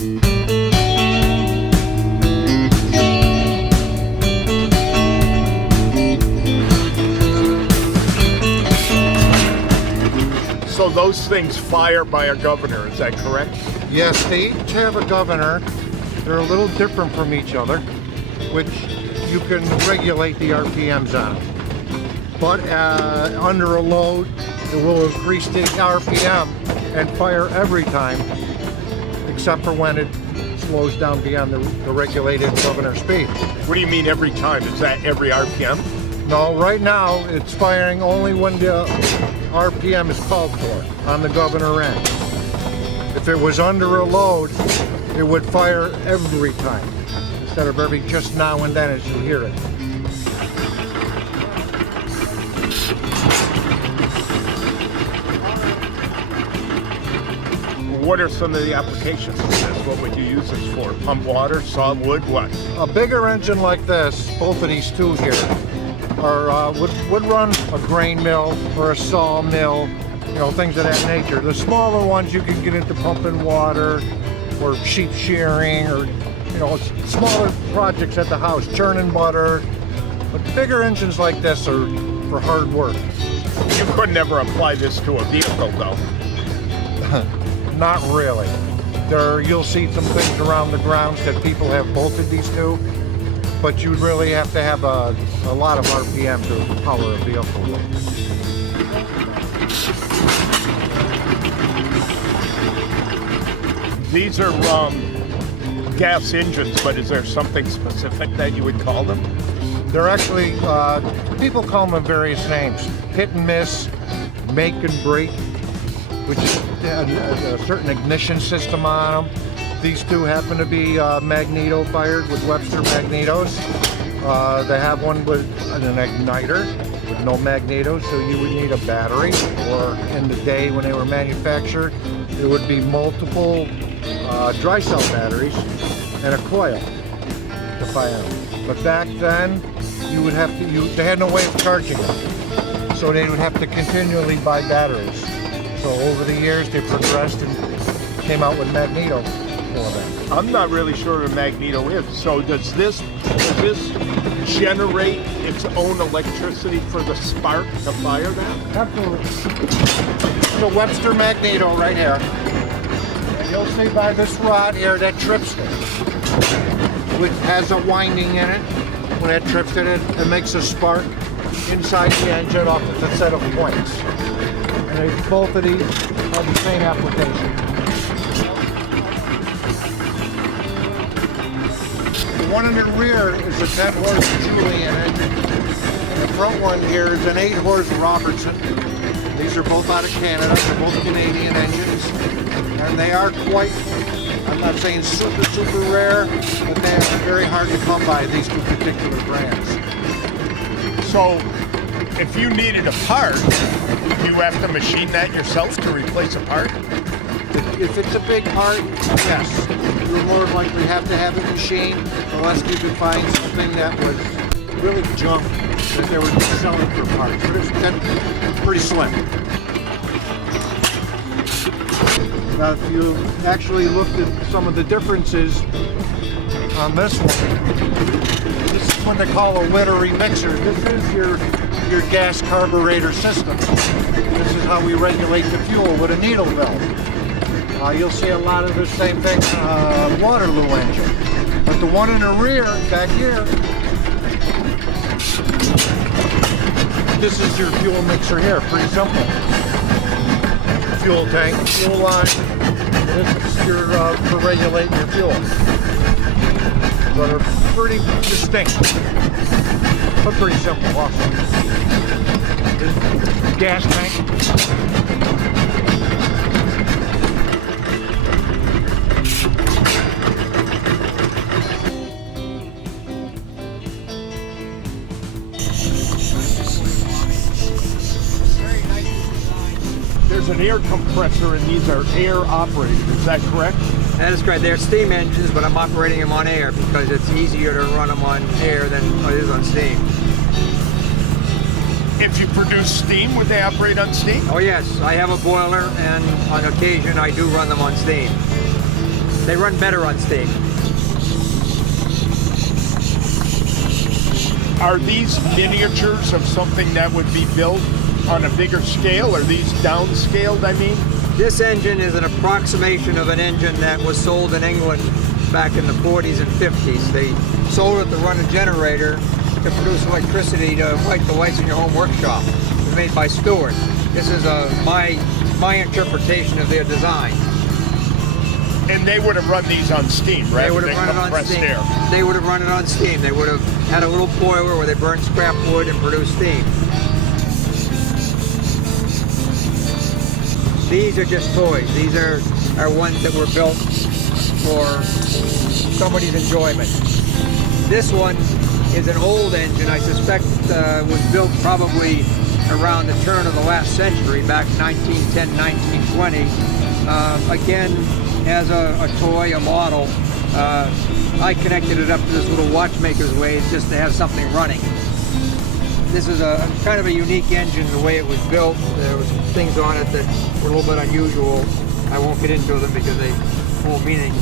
So those things fire by a governor, is that correct? Yes, they each have a governor. They're a little different from each other, which you can regulate the RPMs on. But under a load, it will increase the RPM and fire every time, except for when it slows down beyond the regulated governor speed. What do you mean every time? Is that every RPM? No, right now it's firing only when the RPM is called for on the governor end. If it was under a load, it would fire every time instead of every just now and then as you hear it. What are some of the applications of this? What would you use this for? Pump water, saw wood, what? A bigger engine like this, both of these two here, are would run a grain mill or a sawmill, you know, things of that nature. The smaller ones you can get into pumping water or sheep shearing or, you know, smaller projects at the house, churning butter. But bigger engines like this are for hard work. You could never apply this to a vehicle though. Not really. You'll see some things around the grounds that people have bolted these to, but you'd really have to have a lot of RPM to power a vehicle with. These are gas engines, but is there something specific that you would call them? They're actually, people call them various names. Hit and miss, make and break, which is a certain ignition system on them. These two happen to be magneto fired with Webster magnetos. They have one with an igniter with no magnetos, so you would need a battery, or in the day when they were manufactured, it would be multiple dry cell batteries and a coil to fire them. But back then, you would have to, they had no way of charging them, so they would have to continually buy batteries. So over the years, they progressed and came out with magneto for them. I'm not really sure what a magneto is. So does this generate its own electricity for the spark to fire that? Absolutely. The Webster magneto right here. And you'll see by this rod here that trips it, which has a winding in it. When it trips it makes a spark inside the engine off of a set of points. And both of these have the same application. The one in the rear is a 10-horse Julian engine. And the front one here is an 8-horse Robertson. These are both out of Canada. They're both Canadian engines. And they are quite, I'm not saying super rare, but they are very hard to come by, these two particular brands. So if you needed a part, you have to machine that yourself to replace a part? If it's a big part, yes. You'll more likely have to have it machined, unless you could find something that was really junk that they would be selling for parts. But it's pretty slim. Now, if you actually looked at some of the differences on this one, this is what they call a Wittery mixer. This is your gas carburetor system. This is how we regulate the fuel with a needle valve. You'll see a lot of the same thing on a Waterloo engine. But the one in the rear, back here, this is your fuel mixer here, pretty simple. Fuel tank, fuel line, this is your, for regulating your fuel. But they're pretty distinct, but pretty simple also. Gas tank. There's an air compressor and these are air operated, is that correct? That is correct. They're steam engines, but I'm operating them on air because it's easier to run them on air than it is on steam. If you produce steam, would they operate on steam? Oh yes, I have a boiler and on occasion I do run them on steam. They run better on steam. Are these miniatures of something that would be built on a bigger scale? Are these downscaled, I mean? This engine is an approximation of an engine that was sold in England back in the 40s and 50s. They sold it to run a generator to produce electricity to light the lights in your home workshop. It was made by Stewart. This is my interpretation of their design. And they would have run these on steam, right? They would have run it on steam. They would have run it on steam. They would have had a little boiler where they burned scrap wood and produced steam. These are just toys. These are ones that were built for somebody's enjoyment. This one is an old engine. I suspect was built probably around the turn of the last century, back 1910, 1920. Again, as a toy, a model. I connected it up to this little watchmaker's lathe just to have something running. This is a kind of a unique engine, the way it was built. There was things on it that were a little bit unusual. I won't get into them because they hold meaning.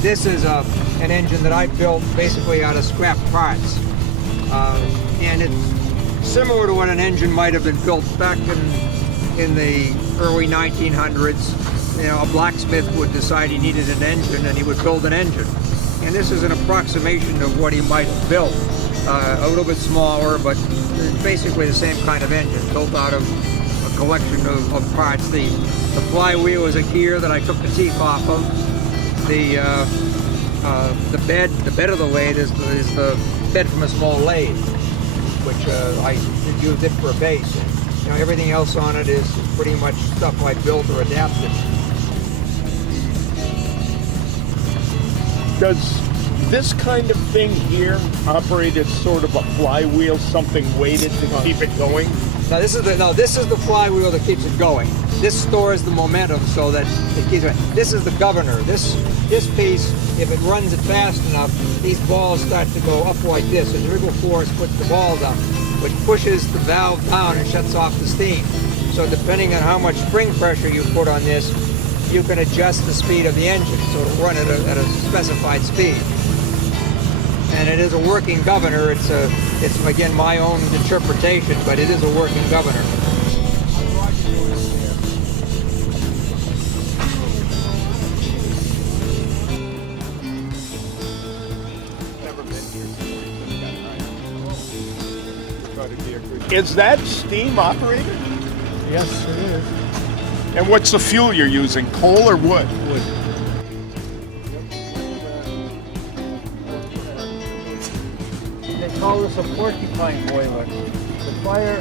This is an engine that I built basically out of scrap parts. And it's similar to what an engine might have been built back in the early 1900s. You know, a blacksmith would decide he needed an engine and he would build an engine. And this is an approximation of what he might have built. A little bit smaller, but basically the same kind of engine, built out of a collection of parts. The flywheel is a gear that I took the teeth off of. The bed of the lathe is the bed from a small lathe, which I used it for a base. You know, everything else on it is pretty much stuff I built or adapted. Does this kind of thing here operate as sort of a flywheel, something weighted to keep it going? Now this is the flywheel that keeps it going. This stores the momentum so that it keeps it. This is the governor. This piece, if it runs it fast enough, these balls start to go up like this. And centrifugal force puts the balls up, which pushes the valve down and shuts off the steam. So depending on how much spring pressure you put on this, you can adjust the speed of the engine so it'll run at a specified speed. And it is a working governor. It's again my own interpretation, but it is a working governor. Is that steam operated? Yes, it is. And what's the fuel you're using, coal or wood? Wood. They call this a porcupine boiler. The fire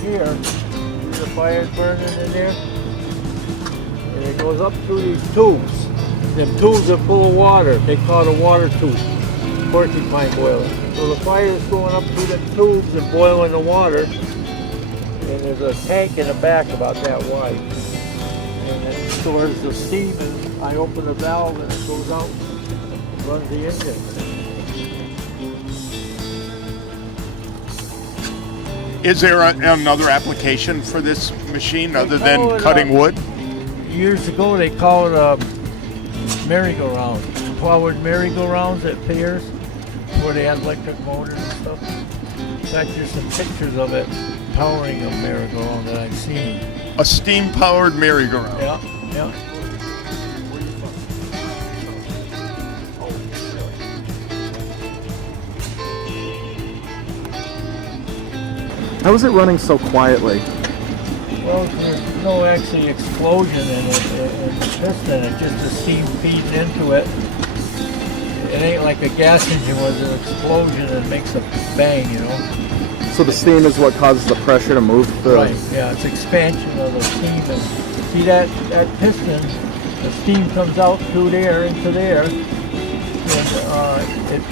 here, the fire burning in there, and it goes up through these tubes. The tubes are full of water. They call it a water tube, porcupine boiler. So the fire is going up through the tubes and boiling the water. And there's a tank in the back about that wide. And it stores the steam, and I open the valve and it goes out and runs the engine. Is there another application for this machine other than cutting wood? Years ago they called it merry-go-round. Powered merry-go-rounds at fairs where they had electric motors and stuff. In fact, there's some pictures of it powering a merry-go-round that I've seen. A steam-powered merry-go-round. Yeah, yeah. How is it running so quietly? Well, there's no actually explosion in the piston. It just the steam feeds into it. It ain't like a gas engine with an explosion and makes a bang, you know. So the steam is what causes the pressure to move through? Right, yeah, it's expansion of the steam. And see that piston, the steam comes out through there into there, and it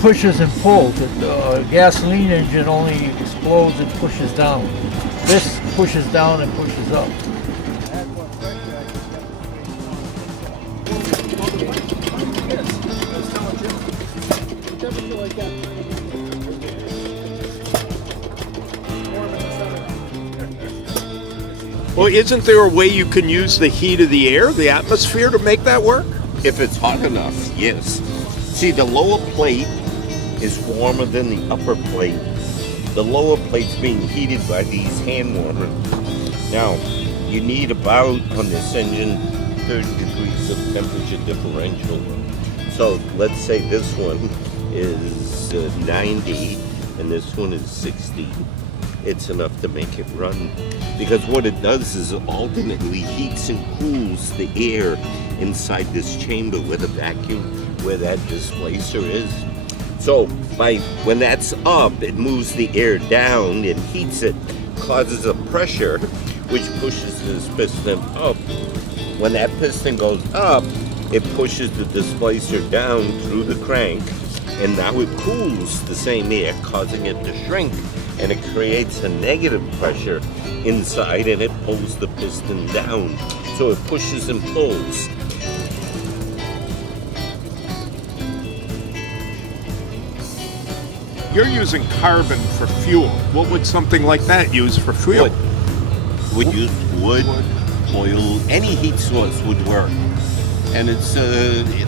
pushes and pulls. A gasoline engine only explodes and pushes down. This pushes down and pushes up. Well, isn't there a way you can use the heat of the air, the atmosphere, to make that work? If it's hot enough, yes. See, the lower plate is warmer than the upper plate. The lower plate's being heated by these hand warmers. Now, you need about, on this engine, 30 degrees of temperature differential. So let's say this one is 90 and this one is 60. It's enough to make it run. Because what it does is it alternately heats and cools the air inside this chamber where the vacuum, where that displacer is. So when that's up, it moves the air down and heats it, causes a pressure which pushes this piston up. When that piston goes up, it pushes the displacer down through the crank, and now it cools the same air, causing it to shrink, and it creates a negative pressure inside, and it pulls the piston down. So it pushes and pulls. You're using carbon for fuel. What would something like that use for fuel? Would use wood, oil, any heat source would work. And it's,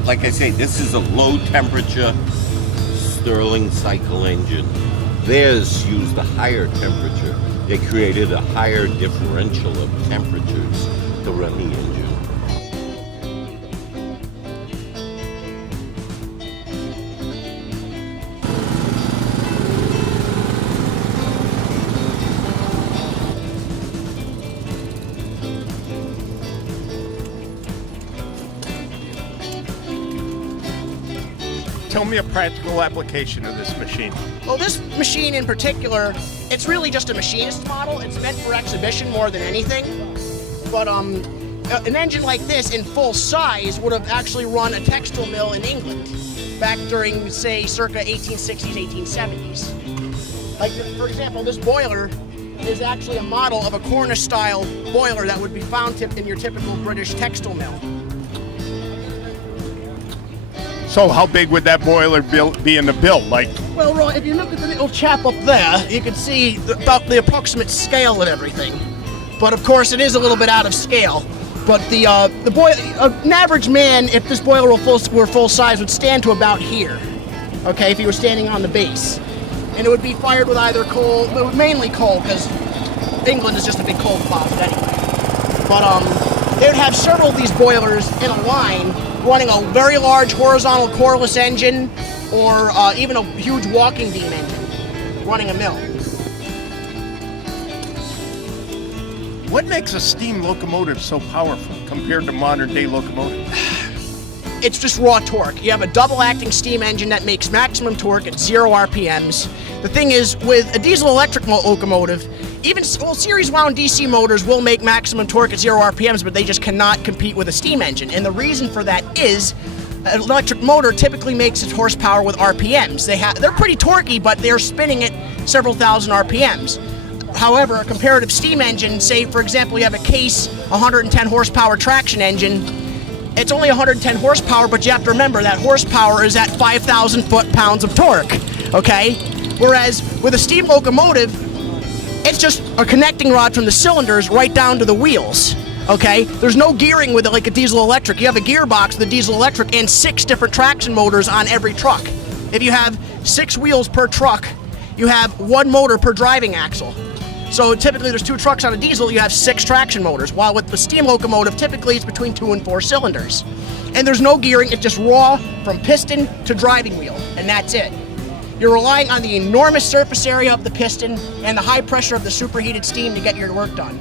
like I say, this is a low temperature Stirling cycle engine. Theirs used a higher temperature. They created a higher differential of temperatures to run the engine. Tell me a practical application of this machine. Well, this machine in particular, it's really just a machinist model. It's meant for exhibition more than anything. But an engine like this in full size would have actually run a textile mill in England back during, say, circa 1860s, 1870s. Like, for example, this boiler is actually a model of a Cornish-style boiler that would be found in your typical British textile mill. So how big would that boiler be in the build? Like, Well, Roy, if you look at the little chap up there, you can see about the approximate scale and everything. But of course, it is a little bit out of scale. But an average man, if this boiler were full size, would stand to about here. Okay, if he were standing on the base, and it would be fired with either coal, but mainly coal, because England is just a big coal closet anyway. But they would have several of these boilers in a line, running a very large horizontal coreless engine, or even a huge walking beam engine, running a mill. what makes a steam locomotive so powerful compared to modern day locomotives? It's just raw torque. You have a double-acting steam engine that makes maximum torque at 0 RPMs. The thing is, with a diesel-electric locomotive, even series-wound DC motors will make maximum torque at 0 RPMs, but they just cannot compete with a steam engine. And the reason for that is an electric motor typically makes its horsepower with RPMs. They're pretty torquey, but they're spinning at several thousand RPMs. However, a comparative steam engine, say, for example, you have a Case 110 horsepower traction engine, it's only 110 horsepower, but you have to remember that horsepower is at 5,000 foot-pounds of torque, okay? Whereas with a steam locomotive, it's just a connecting rod from the cylinders right down to the wheels, okay? There's no gearing with it like a diesel-electric. You have a gearbox with a diesel-electric and 6 different traction motors on every truck. If you have 6 wheels per truck, you have 1 motor per driving axle. So typically there's 2 trucks on a diesel, you have 6 traction motors, while with the steam locomotive, typically it's between 2 and 4 cylinders. And there's no gearing, it's just raw from piston to driving wheel, and that's it. You're relying on the enormous surface area of the piston and the high pressure of the superheated steam to get your work done.